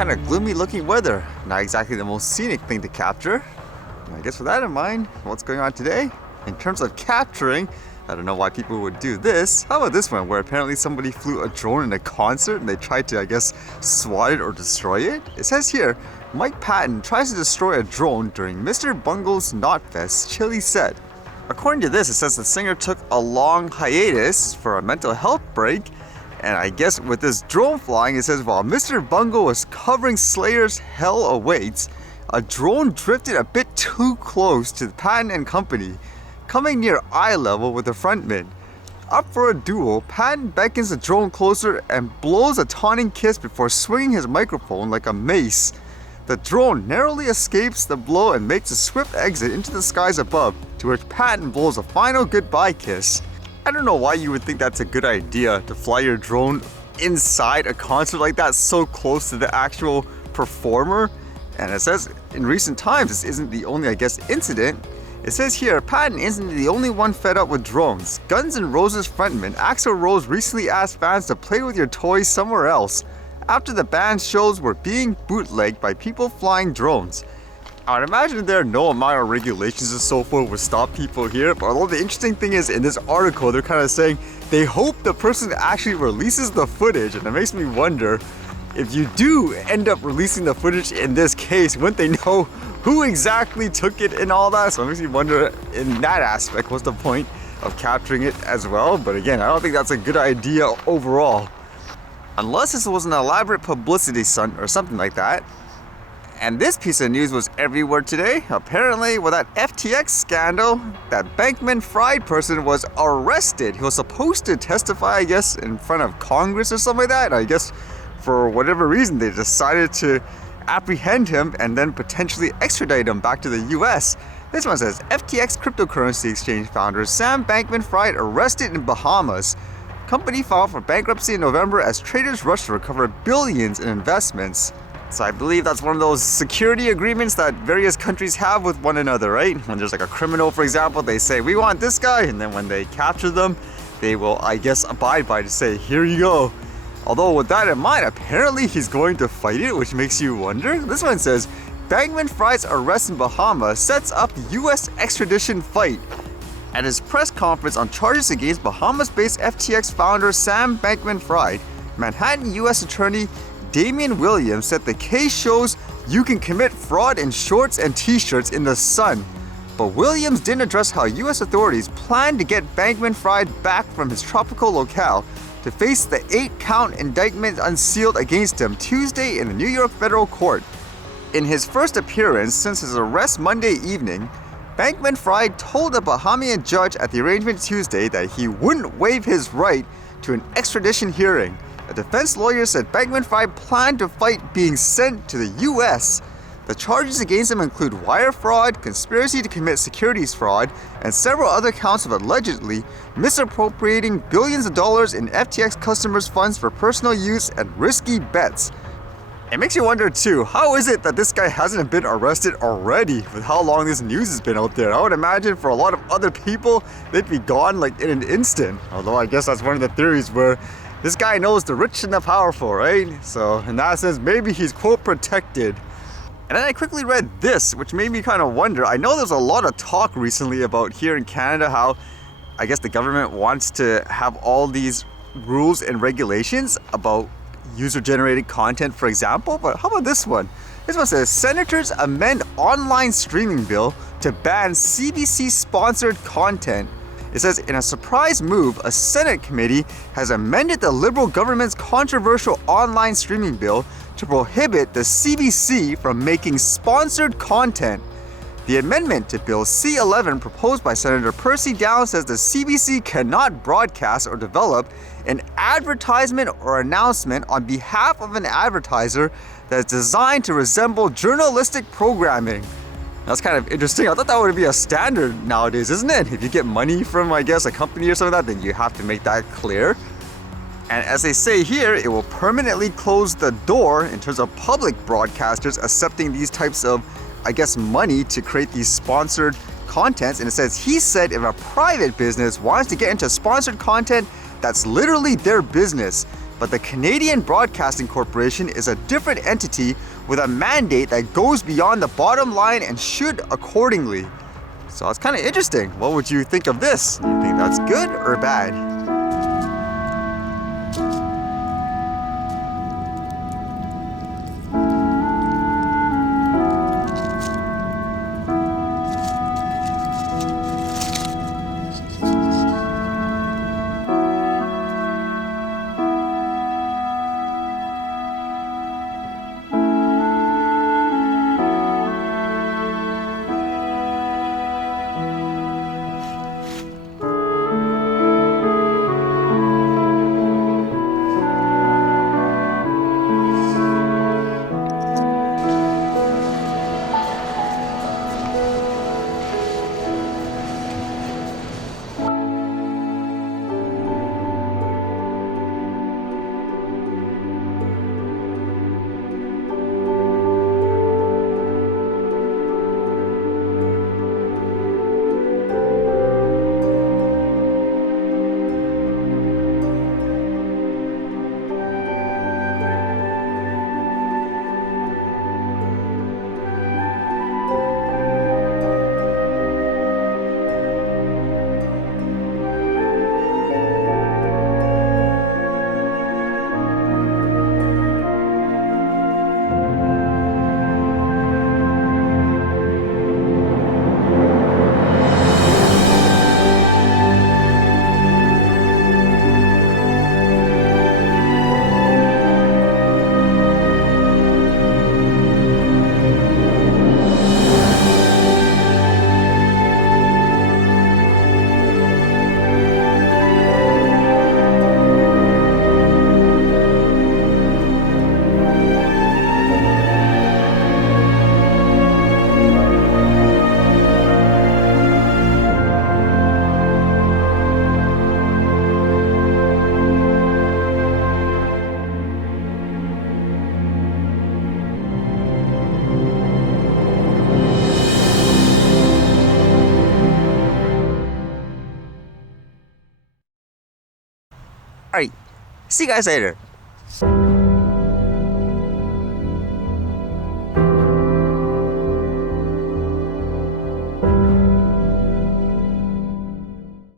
kind of gloomy looking weather. Not exactly the most scenic thing to capture. And I guess with that in mind, what's going on today? In terms of capturing, I don't know why people would do this. How about this one, where apparently somebody flew a drone in a concert and they tried to, I guess, swat it or destroy it? It says here, Mike Patton tries to destroy a drone during Mr. Bungle's Knotfest, Chili said. According to this, it says the singer took a long hiatus for a mental health break. And I guess with this drone flying, it says while Mr. Bungle was covering Slayer's Hell Awaits, a drone drifted a bit too close to Patton and company, coming near eye level with the frontman. Up for a duel, Patton beckons the drone closer and blows a taunting kiss before swinging his microphone like a mace. The drone narrowly escapes the blow and makes a swift exit into the skies above, to which Patton blows a final goodbye kiss. I don't know why you would think that's a good idea to fly your drone inside a concert like that, so close to the actual performer. And it says in recent times this isn't the only, I guess, incident. It says here, Patton isn't the only one fed up with drones. Guns N' Roses frontman Axl Rose recently asked fans to play with your toys somewhere else after the band's shows were being bootlegged by people flying drones. I would imagine there are no amount of regulations and so forth would stop people here, but although the interesting thing is in this article they're kind of saying they hope the person actually releases the footage, and it makes me wonder if you do end up releasing the footage in this case, wouldn't they know who exactly took it and all that? So it makes me wonder in that aspect what's the point of capturing it as well. But again, I don't think that's a good idea overall. Unless this was an elaborate publicity stunt or something like that. And this piece of news was everywhere today. Apparently, with that FTX scandal, that Bankman-Fried person was arrested. He was supposed to testify, I guess, in front of Congress or something like that. I guess for whatever reason, they decided to apprehend him and then potentially extradite him back to the US. This one says, FTX cryptocurrency exchange founder Sam Bankman-Fried arrested in Bahamas. Company filed for bankruptcy in November as traders rush to recover billions in investments. So I believe that's one of those security agreements that various countries have with one another, right? When there's like a criminal, for example, they say, we want this guy. And then when they capture them, they will, I guess, abide by to say, here you go. Although with that in mind, apparently he's going to fight it, which makes you wonder. This one says, Bankman-Fried's arrest in Bahamas sets up US extradition fight. At his press conference on charges against Bahamas-based FTX founder Sam Bankman-Fried, Manhattan US Attorney Damian Williams said the case shows you can commit fraud in shorts and t-shirts in the sun. But Williams didn't address how US authorities plan to get Bankman-Fried back from his tropical locale to face the 8-count indictment unsealed against him Tuesday in the New York federal court. In his first appearance since his arrest Monday evening, Bankman-Fried told a Bahamian judge at the arraignment Tuesday that he wouldn't waive his right to an extradition hearing. A defense lawyer said Bankman-Fried planned to fight being sent to the US. The charges against him include wire fraud, conspiracy to commit securities fraud, and several other counts of allegedly misappropriating billions of dollars in FTX customers' funds for personal use and risky bets. It makes you wonder too, how is it that this guy hasn't been arrested already with how long this news has been out there? I would imagine for a lot of other people, they'd be gone like in an instant. Although I guess that's one of the theories where this guy knows the rich and the powerful, right? So in that sense, maybe he's quote protected. And then I quickly read this, which made me kind of wonder. I know there's a lot of talk recently about here in Canada how I guess the government wants to have all these rules and regulations about user-generated content, for example. But how about this one? This one says, Senators amend online streaming bill to ban CBC-sponsored content. It says, in a surprise move, a Senate committee has amended the Liberal government's controversial online streaming bill to prohibit the CBC from making sponsored content. The amendment to Bill C-11 proposed by Senator Percy Downs says the CBC cannot broadcast or develop an advertisement or announcement on behalf of an advertiser that is designed to resemble journalistic programming. That's kind of interesting. I thought that would be a standard nowadays, isn't it? If you get money from, I guess, a company or something like that, then you have to make that clear. And as they say here, it will permanently close the door in terms of public broadcasters accepting these types of, I guess, money to create these sponsored contents. And it says, he said if a private business wants to get into sponsored content, that's literally their business. But the Canadian Broadcasting Corporation is a different entity with a mandate that goes beyond the bottom line and should accordingly. So it's kind of interesting. What would you think of this? Do you think that's good or bad? Alright, see you guys later.